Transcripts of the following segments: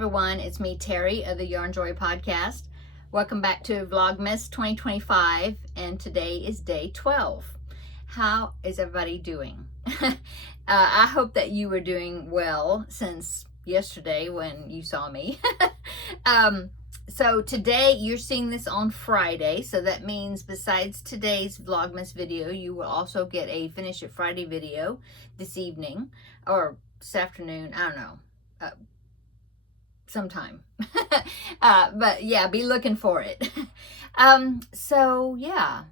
everyone, it's me, Terry of the Yarn Joy podcast. Welcome back to Vlogmas 2025, and today is day 12. How is everybody doing? I hope that you were doing well since yesterday when you saw me. So today you're seeing this on Friday, so that means besides today's Vlogmas video, you will also get a Finish It Friday video this evening, or this afternoon, I don't know. Sometime. But yeah, be looking for it. So yeah,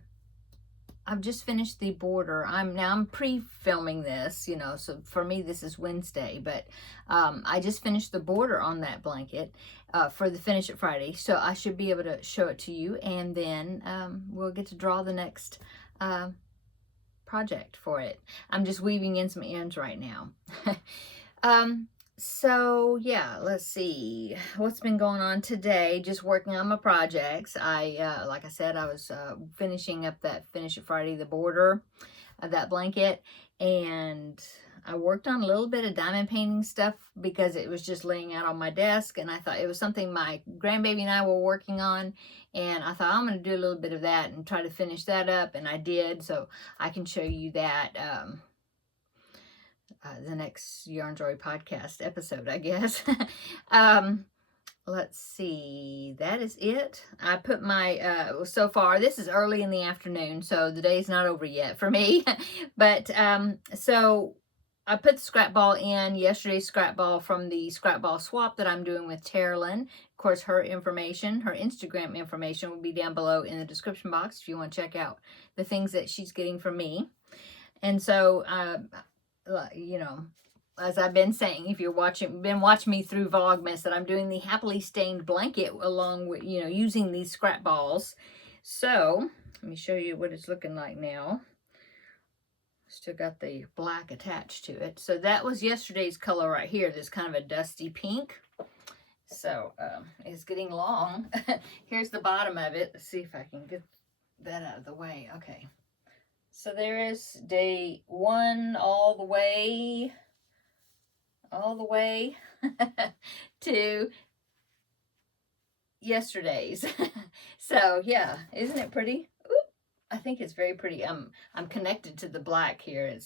I've just finished the border. I'm pre-filming this, so for me this is Wednesday, but I just finished the border on that blanket for the Finish It Friday, so I should be able to show it to you, and then we'll get to draw the next project for it. I'm just weaving in some ends right now. So yeah, let's see what's been going on today. Just working on my projects. Like I said, I was finishing up that Finish It Friday, the border of that blanket, and I worked on a little bit of diamond painting stuff because it was just laying out on my desk, and I thought it was something my grandbaby and I were working on, and I thought I'm going to do a little bit of that and try to finish that up, and I did, so I can show you that the next Yarn Joy podcast episode, I guess. Let's see, that is it. I put my, so far, this is early in the afternoon, so the day's not over yet for me. But, so I put the scrap ball in, yesterday's scrap ball from the scrap ball swap that I'm doing with Terri. Of course, her information, her Instagram information will be down below in the description box if you want to check out the things that she's getting from me. And so, as I've been saying, if you're been watching me through Vlogmas, that I'm doing the happily stained blanket along with, using these scrap balls. So let me show you what it's looking like now. Still got the black attached to it. So that was yesterday's color right here. This kind of a dusty pink. So it's getting long. Here's the bottom of it. Let's see if I can get that out of the way. Okay. So there is day 1 all the way to yesterday's. So yeah, isn't it pretty? Oop, I think it's very pretty. I'm connected to the black here.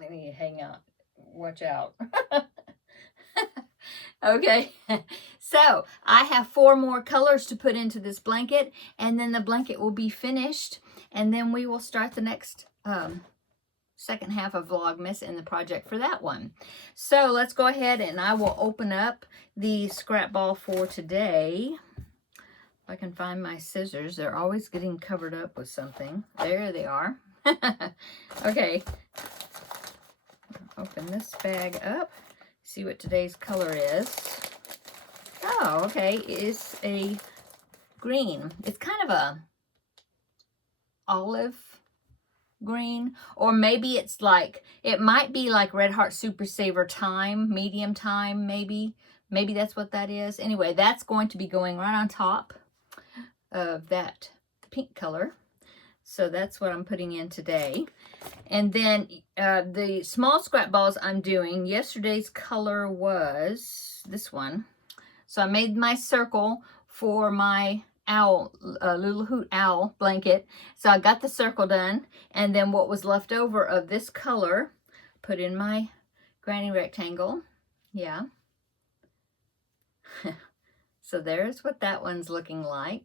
Let me hang out. Watch out. Okay, so I have 4 more colors to put into this blanket, and then the blanket will be finished, and then we will start the next second half of Vlogmas in the project for that one. So let's go ahead and I will open up the scrap ball for today. If I can find my scissors, they're always getting covered up with something. There they are. Okay, open this bag up. See what today's color is. Oh, okay. It's a green. It's kind of a olive green, or maybe it's like, it might be like Red Heart Super Saver Time, medium time, maybe that's what that is. Anyway, that's going to be going right on top of that pink color. So that's what I'm putting in today. And then the small scrap balls I'm doing, yesterday's color was this one. So I made my circle for my owl, little hoot owl blanket. So I got the circle done. And then what was left over of this color, put in my granny rectangle. Yeah. So there's what that one's looking like.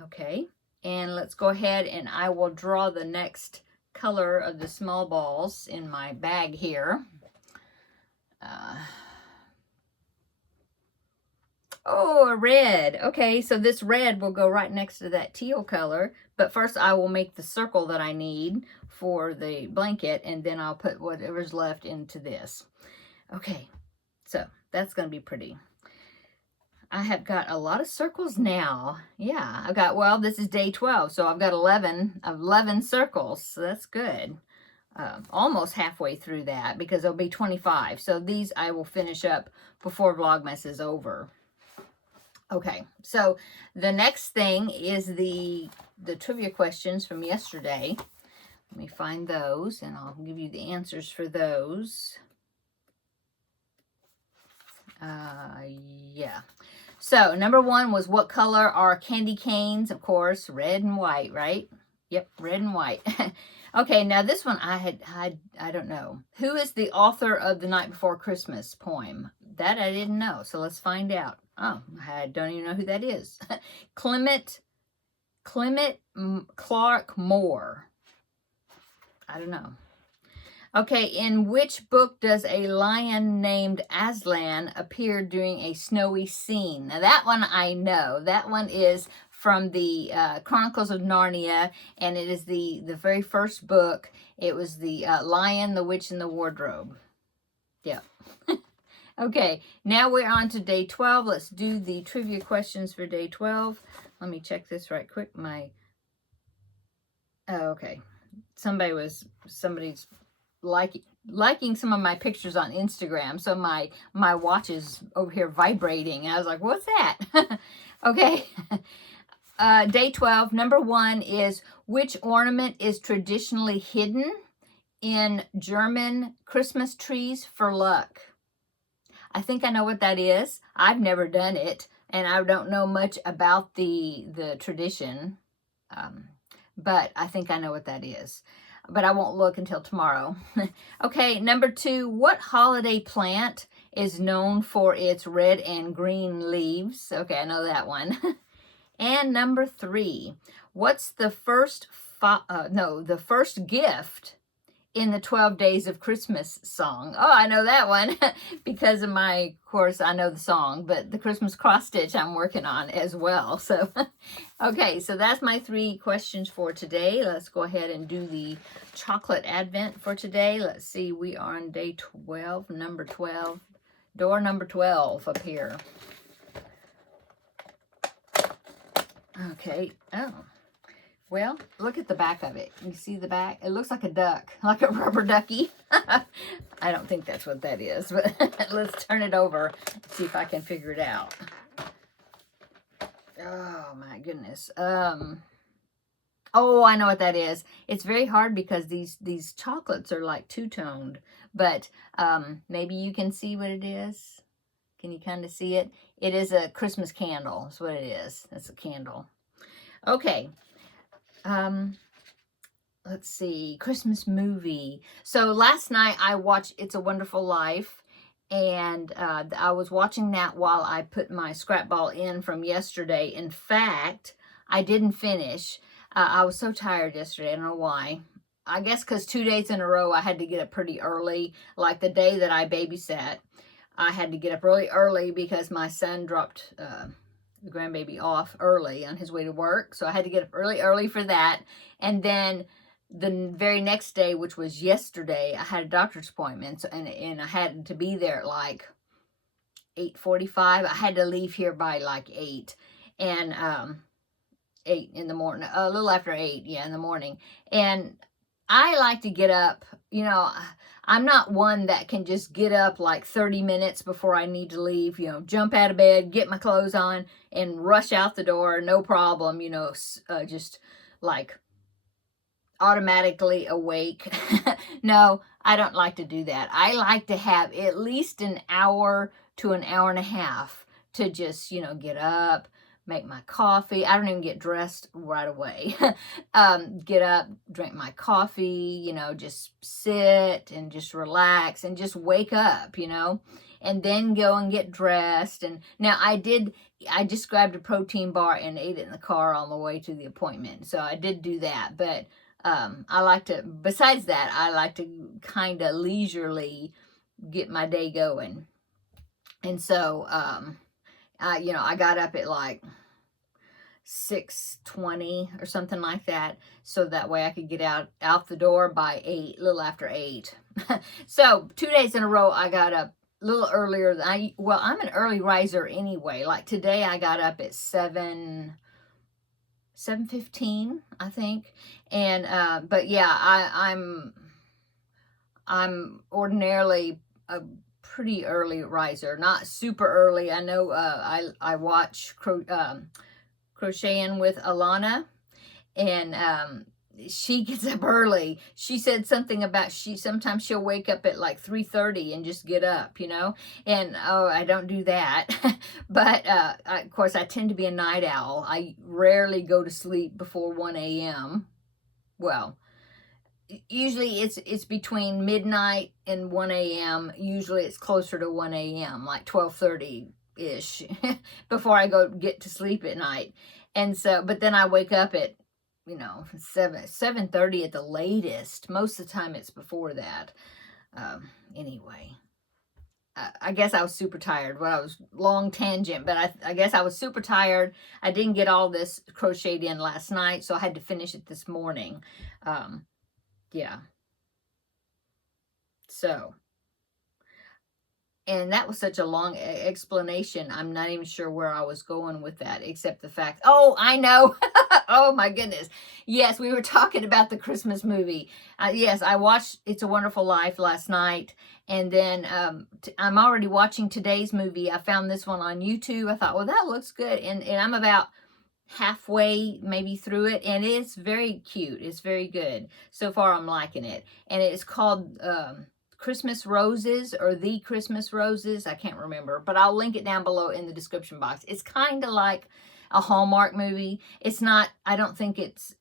Okay. And let's go ahead and I will draw the next color of the small balls in my bag here. Oh, a red. Okay, so this red will go right next to that teal color. But first I will make the circle that I need for the blanket, and then I'll put whatever's left into this. Okay, so that's going to be pretty. I have got a lot of circles now. Yeah, I've got, well, this is day 12, so I've got 11 circles, so that's good. Almost halfway through that, because there'll be 25. So these I will finish up before Vlogmas is over. Okay, so the next thing is the trivia questions from yesterday. Let me find those, and I'll give you the answers for those. Yeah. So number 1 was what color are candy canes? Of course, red and white, right? Yep, red and white. Okay, now this one I don't know. Who is the author of The Night Before Christmas poem? That I didn't know, so let's find out. Oh, I don't even know who that is. Clement Clark Moore. I don't know. Okay, in which book does a lion named Aslan appear during a snowy scene? Now that one I know. That one is from the Chronicles of Narnia, and it is the very first book. It was the Lion, the Witch, and the Wardrobe. Yep. Okay, now we're on to day 12. Let's do the trivia questions for day 12. Let me check this right quick. Oh, okay. Somebody's liking some of my pictures on Instagram, so my watch is over here vibrating, and I was like, what's that? Okay. Day 12, number 1 is, which ornament is traditionally hidden in German Christmas trees for luck? I think I know what that is. I've never done it, and I don't know much about the tradition, but I think I know what that is. But I won't look until tomorrow. Okay, number 2, what holiday plant is known for its red and green leaves? Okay, I know that one. And number 3, what's the first gift in the 12 Days of Christmas song? Oh, I know that one because of of course, I know the song, but the Christmas cross stitch I'm working on as well. So, okay, so that's my 3 questions for today. Let's go ahead and do the chocolate advent for today. Let's see, we are on day 12, number 12, door number 12 up here. Okay, oh. Well, look at the back of it. You see the back? It looks like a duck, like a rubber ducky. I don't think that's what that is, but let's turn it over and see if I can figure it out. Oh, my goodness. Oh, I know what that is. It's very hard because these chocolates are like two-toned, but maybe you can see what it is. Can you kind of see it? It is a Christmas candle. That's what it is. That's a candle. Okay. Let's see. Christmas movie. So last night I watched It's a Wonderful Life. And I was watching that while I put my scrap ball in from yesterday. In fact, I didn't finish. I was so tired yesterday. I don't know why. I guess because 2 days in a row I had to get up pretty early. Like the day that I babysat, I had to get up really early because my son dropped the grandbaby off early on his way to work. So I had to get up early for that. And then the very next day, which was yesterday, I had a doctor's appointment. So, and I had to be there at like 8:45. I had to leave here by like 8. And 8 in the morning, a little after 8, yeah, in the morning. And I like to get up, you know, I'm not one that can just get up like 30 minutes before I need to leave, you know, jump out of bed, get my clothes on, and rush out the door, no problem, you know, just like automatically awake. No, I don't like to do that. I like to have at least an hour to an hour and a half to just, you know, get up, make my coffee. I don't even get dressed right away. Get up, drink my coffee, you know, just sit and just relax and just wake up, you know, and then go and get dressed. And now I just grabbed a protein bar and ate it in the car on the way to the appointment. So I did do that. But I like to, besides that, I like to kind of leisurely get my day going. And so, you know, I got up at like 6:20 or something like that, so that way I could get out the door by 8, a little after 8. So 2 days in a row I got up a little earlier than I'm an early riser anyway. Like today I got up at 7:15, I think. And but yeah, I'm ordinarily a pretty early riser, not super early. I know I watch Crocheting with Alana, and she gets up early. She said something about sometimes she'll wake up at like 3:30 and just get up, you know. And oh, I don't do that. But of course, I tend to be a night owl. I rarely go to sleep before 1 a.m. Well, usually it's between midnight and 1 a.m. Usually it's closer to 1 a.m., like 12:30 ish, before I go get to sleep at night. And so, but then I wake up at, 7:30 at the latest. Most of the time it's before that. Anyway, I guess I was super tired. Well, I was long tangent, but I guess I was super tired. I didn't get all this crocheted in last night, so I had to finish it this morning. Yeah. So, and that was such a long explanation. I'm not even sure where I was going with that, except the fact, oh, I know. Oh my goodness. Yes, we were talking about the Christmas movie. Yes, I watched It's a Wonderful Life last night. And then I'm already watching today's movie. I found this one on YouTube. I thought, well, that looks good. And I'm about halfway maybe through it, and it's very cute. It's very good. So far, I'm liking it. And it's called Christmas Roses, or The Christmas Roses. I can't remember, but I'll link it down below in the description box. It's kind of like a Hallmark movie. It's not, I don't think it's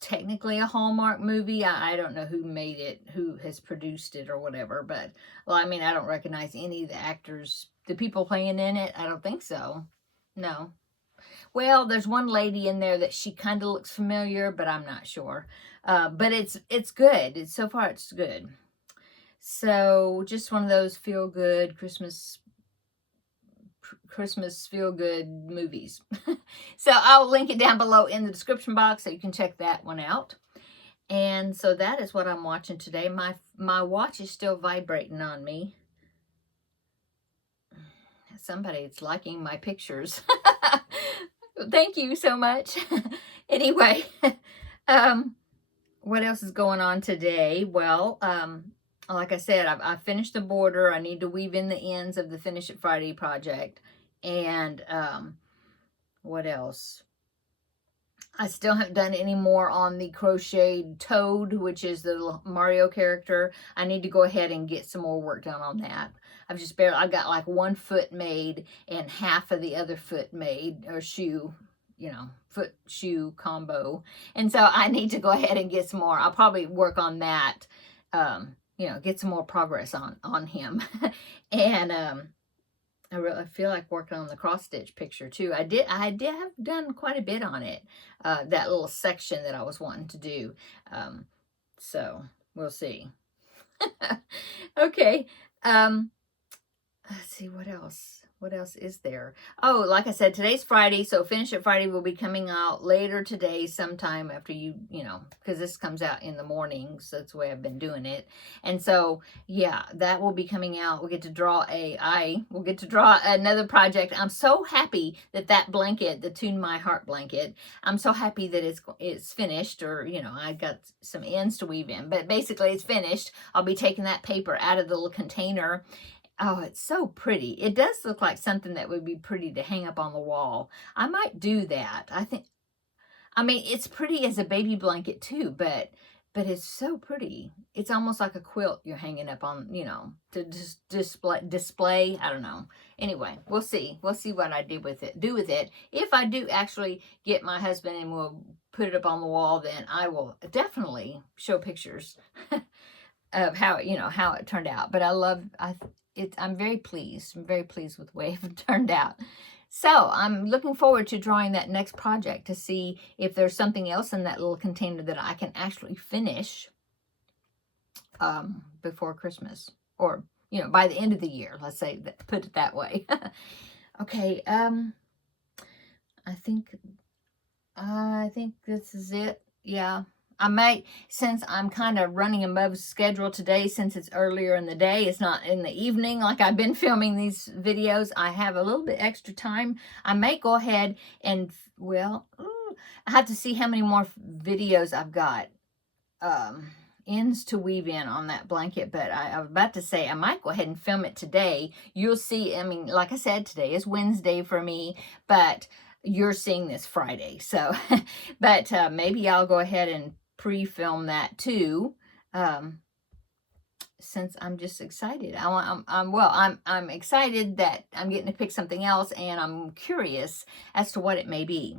technically a Hallmark movie. I don't know who made it, who has produced it or whatever, but, well, I mean, I don't recognize any of the actors, the people playing in it. I don't think so. No. Well, there's one lady in there that she kind of looks familiar, but I'm not sure. But it's good. So far, it's good. So just one of those feel good Christmas feel good movies. So I'll link it down below in the description box so you can check that one out. And so that is what I'm watching today. My watch is still vibrating on me. Somebody's liking my pictures. Thank you so much. Anyway, what else is going on today? Well, like I said, I finished the border. I need to weave in the ends of the Finish It Friday project. And what else? I still haven't done any more on the crocheted Toad, which is the Mario character. I need to go ahead and get some more work done on that. I got like one foot made and half of the other foot made, or shoe, foot shoe combo. And so I need to go ahead and get some more. I'll probably work on that, get some more progress on him. And I really feel like working on the cross stitch picture too. I did have done quite a bit on it, that little section that I was wanting to do. So we'll see. Okay. Let's see, what else? What else is there? Oh, like I said, today's Friday, so Finish It Friday will be coming out later today, sometime after because this comes out in the mornings. So that's the way I've been doing it. And so, yeah, that will be coming out. We'll get to draw another project. I'm so happy that blanket, the Tune My Heart blanket, I'm so happy that it's finished, or, I got some ends to weave in, but basically it's finished. I'll be taking that paper out of the little container. Oh, it's so pretty. It does look like something that would be pretty to hang up on the wall. I might do that. It's pretty as a baby blanket too, but it's so pretty. It's almost like a quilt you're hanging up on, to just display. I don't know. Anyway, we'll see. We'll see what I do with it. If I do actually get my husband and we'll put it up on the wall, then I will definitely show pictures of how it turned out. But I'm very pleased. I'm very pleased with the way it turned out. So I'm looking forward to drawing that next project to see if there's something else in that little container that I can actually finish before Christmas, or by the end of the year. Let's say that, put it that way. Okay. I think this is it. Yeah. I might, since I'm kind of running above schedule today, since it's earlier in the day, it's not in the evening like I've been filming these videos, I have a little bit extra time. I may go ahead and, I have to see how many more videos I've got, ends to weave in on that blanket, but I was about to say I might go ahead and film it today. You'll see, like I said, today is Wednesday for me, but you're seeing this Friday. So, but maybe I'll go ahead and pre-film that too. Since I'm just excited. I'm excited that I'm getting to pick something else, and I'm curious as to what it may be.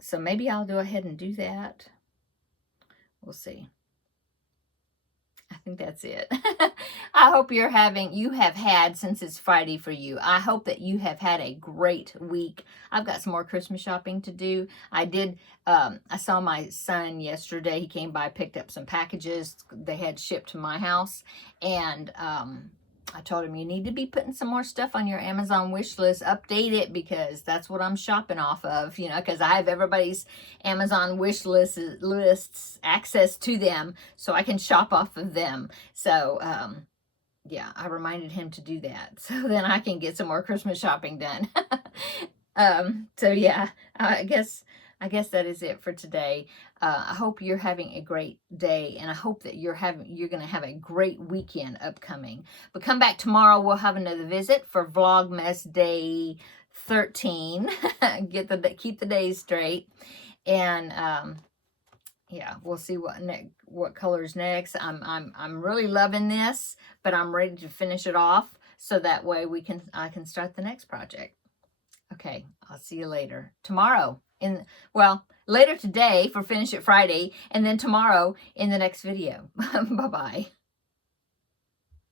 So maybe I'll go ahead and do that. We'll see. I think that's it. I hope you have had, since it's Friday for you, I hope that you have had a great week. I've got some more Christmas shopping to do. I saw my son yesterday. He came by, picked up some packages they had shipped to my house. And I told him, you need to be putting some more stuff on your Amazon wish list. Update it, because that's what I'm shopping off of, you know, because I have everybody's Amazon wish lists, access to them, so I can shop off of them. So, yeah, I reminded him to do that, so then I can get some more Christmas shopping done. So yeah, I guess that is it for today. I hope you're having a great day, and I hope that you're going to have a great weekend upcoming. But come back tomorrow. We'll have another visit for Vlogmas Day 13. Keep the days straight, and yeah, we'll see what colors next. I'm really loving this, but I'm ready to finish it off, so that way I can start the next project. Okay, I'll see you later. Tomorrow, later today for Finish It Friday, and then tomorrow in the next video. Bye-bye.